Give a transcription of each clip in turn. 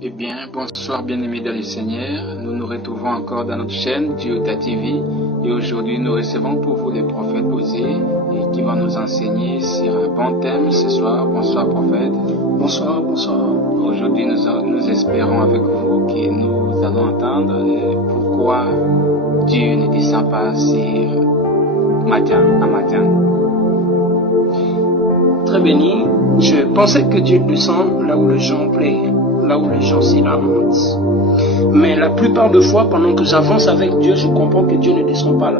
Eh bien, bonsoir bien-aimés dans le Seigneur. Nous nous retrouvons encore dans notre chaîne Diota TV et aujourd'hui nous recevons pour vous les prophètes Osée et qui vont nous enseigner sur un bon thème ce soir. Bonsoir prophète. Bonsoir. Aujourd'hui nous espérons avec vous que nous allons entendre pourquoi Dieu ne descend pas sur Madian. Très béni. Je pensais que Dieu descend là où les gens pleurent, là où les gens s'y lamentent. Mais la plupart des fois, pendant que j'avance avec Dieu, je comprends que Dieu ne descend pas là.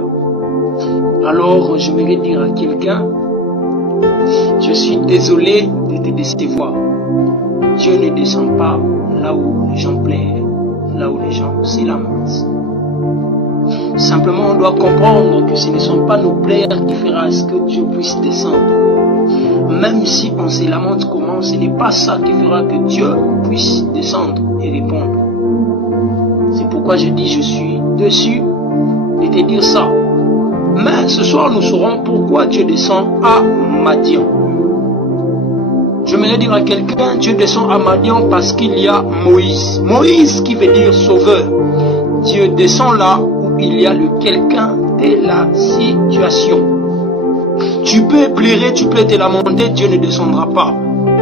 Alors, je vais dire à quelqu'un, je suis désolé de te décevoir. Dieu ne descend pas là où les gens pleurent, là où les gens s'y lamentent. Simplement, on doit comprendre que ce ne sont pas nos prières qui feront à ce que Dieu puisse descendre. Même si on se lamente comment, ce n'est pas ça qui fera que Dieu puisse descendre et répondre. C'est pourquoi je dis je suis dessus de te dire ça. Mais ce soir nous saurons pourquoi Dieu descend à Madian. Je voudrais dire à quelqu'un, Dieu descend à Madian parce qu'il y a Moïse. Moïse qui veut dire sauveur. Dieu descend là où il y a le quelqu'un de la situation. Tu peux pleurer, tu peux te lamenter, Dieu ne descendra pas.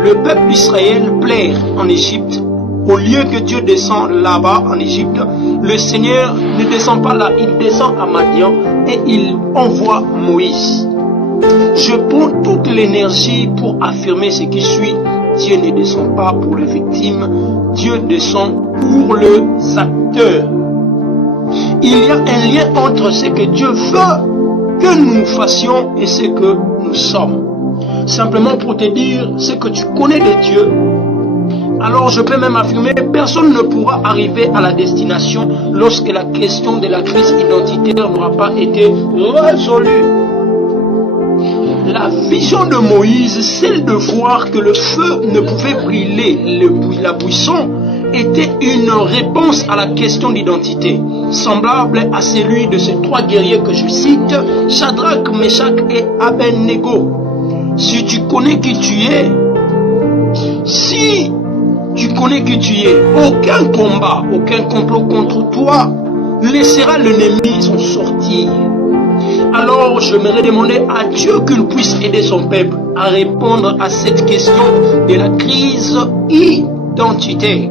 Le peuple d'Israël pleure en Égypte. Au lieu que Dieu descend là-bas en Égypte, le Seigneur ne descend pas là, il descend à Madian et il envoie Moïse. Je prends toute l'énergie pour affirmer ce qui suit. Dieu ne descend pas pour les victimes, Dieu descend pour les acteurs. Il y a un lien entre ce que Dieu veut que nous fassions et ce que nous sommes. Simplement pour te dire ce que tu connais de Dieu, alors je peux même affirmer personne ne pourra arriver à la destination lorsque la question de la crise identitaire n'aura pas été résolue. La vision de Moïse, celle de voir que le feu ne pouvait brûler la buisson, était une réponse à la question d'identité, semblable à celui de ces trois guerriers que je cite, Shadrach, Meshach et Abednego. Si tu connais qui tu es, aucun combat, aucun complot contre toi laissera l'ennemi s'en sortir. Alors je me demander à Dieu qu'il puisse aider son peuple à répondre à cette question de la crise identité.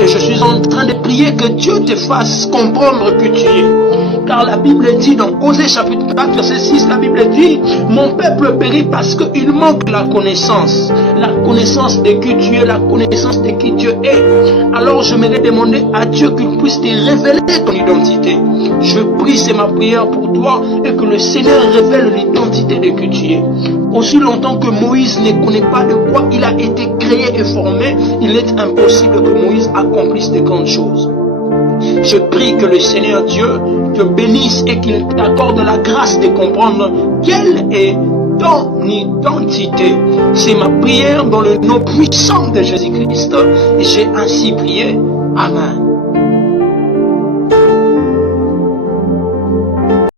Et je suis en train de prier que Dieu te fasse comprendre que tu es. Car la Bible dit dans Osée chapitre 4 verset 6, la Bible dit, mon peuple périt parce qu'il manque la connaissance de qui tu es, la connaissance de qui Dieu est. Alors je me demander à Dieu qu'il puisse te révéler ton identité. Je prie, c'est ma prière pour toi, et que le Seigneur révèle l'identité de qui tu es. Aussi longtemps que Moïse ne connaît pas de quoi il a été créé et formé, il est impossible que Moïse accomplisse de grandes choses. Je prie que le Seigneur Dieu te bénisse et qu'il t'accorde la grâce de comprendre quelle est ton identité. C'est ma prière dans le nom puissant de Jésus-Christ et j'ai ainsi prié. Amen.